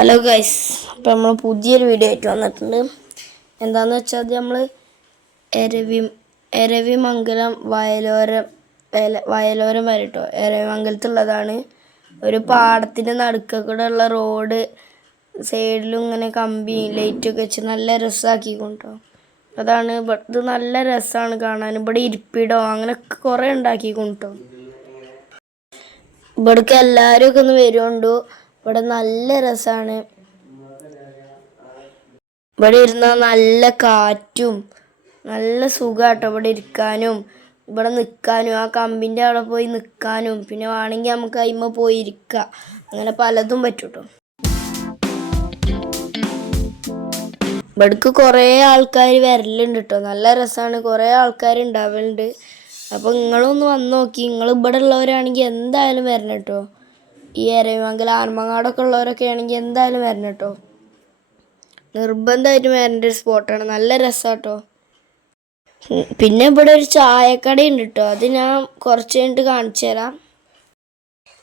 Hello guys അപ്പോൾ നമ്മൾ പുതിയൊരു വീഡിയോ ആയിട്ട് വന്നിട്ടുണ്ട്. എന്താണെന്ന് വെച്ചാൽ നമ്മൾ എരവി എരവിമംഗലം വയലോരം വയല- വയലോരം വരെ കേട്ടോ എരവിമംഗലത്തുള്ളതാണ്. ഒരു പാടത്തിന്റെ നടുക്ക കൂടെ ഉള്ള റോഡ് സൈഡിലും ഇങ്ങനെ കമ്പി ലൈറ്റൊക്കെ വെച്ച് നല്ല രസമാക്കി കൊണ്ടോ അതാണ് ഇത് നല്ല രസമാണ് കാണാൻ. ഇവിടെ ഇരിപ്പിടോ അങ്ങനെ കുറേ ഉണ്ടാക്കി കൊണ്ടോ ഇവിടേക്ക് എല്ലാവരും ഒക്കെ ഒന്ന് വരുമുണ്ടോ ഇവിടെ നല്ല രസമാണ് ഇവിടെ ഇരുന്ന നല്ല കാറ്റും നല്ല സുഖാട്ടോ ഇവിടെ ഇരിക്കാനും ഇവിടെ നിൽക്കാനും ആ കമ്പിന്റെ അവിടെ പോയി നിൽക്കാനും പിന്നെ വേണമെങ്കിൽ നമുക്ക് അയിമ പോയി ഇരിക്കുക അങ്ങനെ പലതും പറ്റൂട്ടോ. ഇവിടേക്ക് കുറേ ആൾക്കാർ വരലുണ്ട് കേട്ടോ നല്ല രസമാണ് കുറേ ആൾക്കാർ ഉണ്ടാവലുണ്ട്. അപ്പോൾ നിങ്ങളൊന്ന് വന്ന് നോക്കി. നിങ്ങൾ ഇവിടെ ഉള്ളവരാണെങ്കിൽ എന്തായാലും വരണം കേട്ടോ ഈ എരവിമംഗലം ആനമങ്ങാടൊക്കെ ഉള്ളവരൊക്കെ ആണെങ്കിൽ എന്തായാലും വരണം കേട്ടോ. നിർബന്ധമായിട്ടും വരേണ്ട ഒരു സ്പോട്ടാണ്. നല്ല രസമാട്ടോ പിന്നെ ഇവിടെ ഒരു ചായക്കട ഉണ്ട് കേട്ടോ. അത് ഞാൻ കുറച്ച് കഴിഞ്ഞിട്ട് കാണിച്ചു തരാം.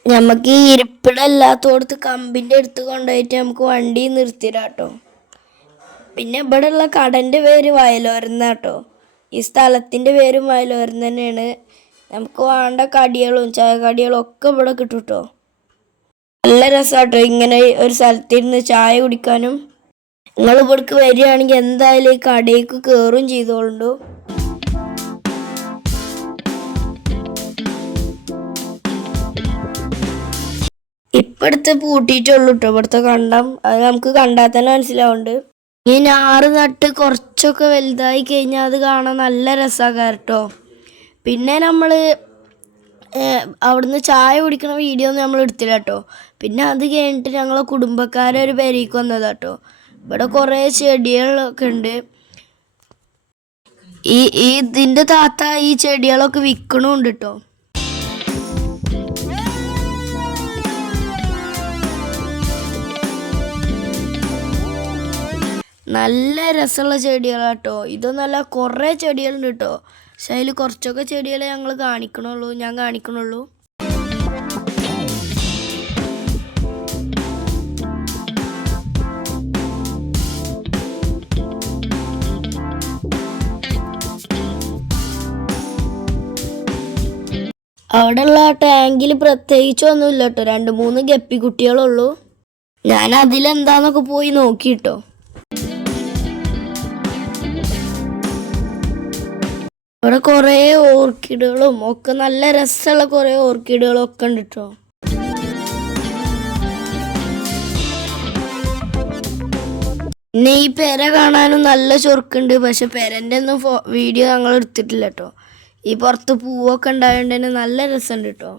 നമുക്ക് ഈ ഇരിപ്പിടല്ലാത്തോടത്ത് കമ്പിന്റെ അടുത്ത് കൊണ്ടുപോയിട്ട് നമുക്ക് വണ്ടി നിർത്തിയിടാം കേട്ടോ. പിന്നെ ഇവിടെ ഉള്ള കടന്റെ പേര് വയലോരുന്ന കേട്ടോ. ഈ സ്ഥലത്തിന്റെ പേരും വയലോരുന്ന തന്നെയാണ്. നമുക്ക് വേണ്ട കടികളും ചായ കടികളും ഒക്കെ ഇവിടെ കിട്ടും കേട്ടോ. നല്ല രസമാട്ടോ ഇങ്ങനെ ഒരു സ്ഥലത്തിരുന്ന് ചായ കുടിക്കാനും. നിങ്ങൾ ഇവിടേക്ക് വരികയാണെങ്കിൽ എന്തായാലും ഈ കടയിലേക്ക് കയറും ചെയ്തോളൂ ഇപ്പടുത്ത് പൂട്ടിയിട്ടുള്ളൂ കേട്ടോ ഇവിടുത്തെ കണ്ടം. അത് നമുക്ക് കണ്ടാൽ തന്നെ മനസ്സിലാവുന്നുണ്ട്. ഈ ഞാറ് നട്ട് കുറച്ചൊക്കെ വലുതായി കഴിഞ്ഞാൽ അത് കാണാൻ നല്ല രസമാണ് കേട്ടോ പിന്നെ നമ്മൾ അവിടുന്ന് ചായ കുടിക്കുന്ന വീഡിയോ ഒന്നും നമ്മൾ എടുത്തില്ല കേട്ടോ പിന്നെ അത് കഴിഞ്ഞിട്ട് ഞങ്ങളെ കുടുംബക്കാരെ ഒരു പെരേക്ക് വന്നതാ കേട്ടോ ഇവിടെ കുറേ ചെടികളൊക്കെ ഉണ്ട്. ഈ ഇതിന്റെ താത്ത ഈ ചെടികളൊക്കെ വിൽക്കണമുണ്ട് കേട്ടോ നല്ല രസമുള്ള ചെടികളാട്ടോ ഇതൊന്നല്ല കുറേ ചെടികളുണ്ട് കേട്ടോ പക്ഷെ അതിൽ കുറച്ചൊക്കെ ചെടികളെ ഞങ്ങൾ കാണിക്കണുള്ളൂ ഞാൻ കാണിക്കണുള്ളൂ. അവിടെയുള്ള ടാങ്കിൽ പ്രത്യേകിച്ചൊന്നുമില്ല കേട്ടോ. രണ്ട് മൂന്ന് ഗപ്പി കുട്ടികളുള്ളൂ. ഞാൻ അതിലെന്താന്നൊക്കെ പോയി നോക്കിട്ടോ. ഇവിടെ കുറേ ഓർക്കിഡുകളും ഒക്കെ നല്ല രസമുള്ള കുറേ ഓർക്കിഡുകളും ഒക്കെ ഉണ്ട് കേട്ടോ പിന്നെ ഈ പെര കാണാനും നല്ല ചൊറുക്കുണ്ട് പക്ഷെ പെരന്റെ ഒന്നും വീഡിയോ ഞങ്ങൾ എടുത്തിട്ടില്ല കേട്ടോ ഈ പുറത്ത് പൂവൊക്കെ ഉണ്ടായതുകൊണ്ട് തന്നെ നല്ല രസമുണ്ട് കേട്ടോ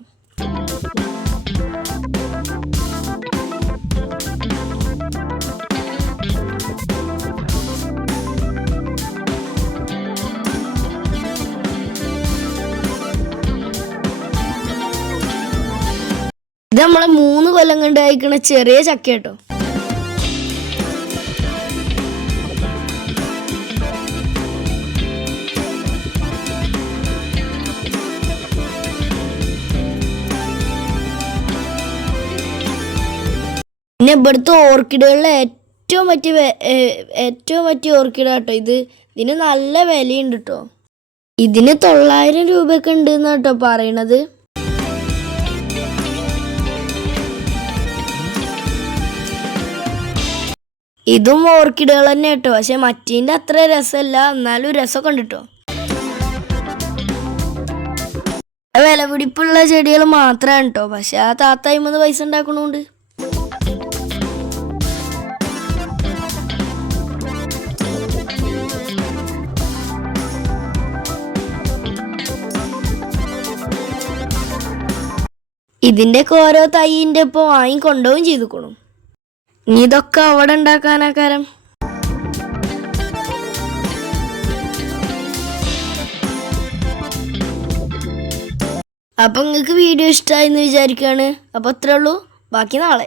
ഇത് നമ്മളെ മൂന്ന് കൊല്ലം കൊണ്ട് അയക്കണ ചെറിയ ചക്ക കേട്ടോ പിന്നെ ഇവിടുത്തെ ഓർക്കിഡുകളിലെ ഏറ്റവും പറ്റിയ ഏറ്റവും പറ്റിയ ഓർക്കിഡ് കേട്ടോ ഇത്. ഇതിന് നല്ല വിലയുണ്ട് കേട്ടോ ഇതിന് തൊള്ളായിരം രൂപയൊക്കെ ഉണ്ട് എന്നാട്ടോ പറയണത്. ഇതും ഓർക്കിഡുകൾ തന്നെ കേട്ടോ. പക്ഷെ മറ്റേന്റെ അത്ര രസമല്ല. എന്നാലും രസമൊക്കെ ഉണ്ട് കേട്ടോ. വില പിടിപ്പുള്ള ചെടികൾ മാത്രമാണ് കേട്ടോ. പക്ഷെ ആ താത്ത അയിമന്ന് പൈസ ഉണ്ടാക്കണോണ്ട്. ഇതിന്റെയൊക്കെ ഓരോ തൈന്റെ ഇപ്പോൾ വാങ്ങി കൊണ്ടുപോവുകയും ചെയ്തുക്കണു ഇനി ഇതൊക്കെ അവിടെ ഉണ്ടാക്കാനാക്കാരം അപ്പം നിങ്ങൾക്ക് വീഡിയോ ഇഷ്ടമായി എന്ന് വിചാരിക്കുകയാണ് അപ്പോൾ അത്രേ ഉള്ളൂ. ബാക്കി നാളെ.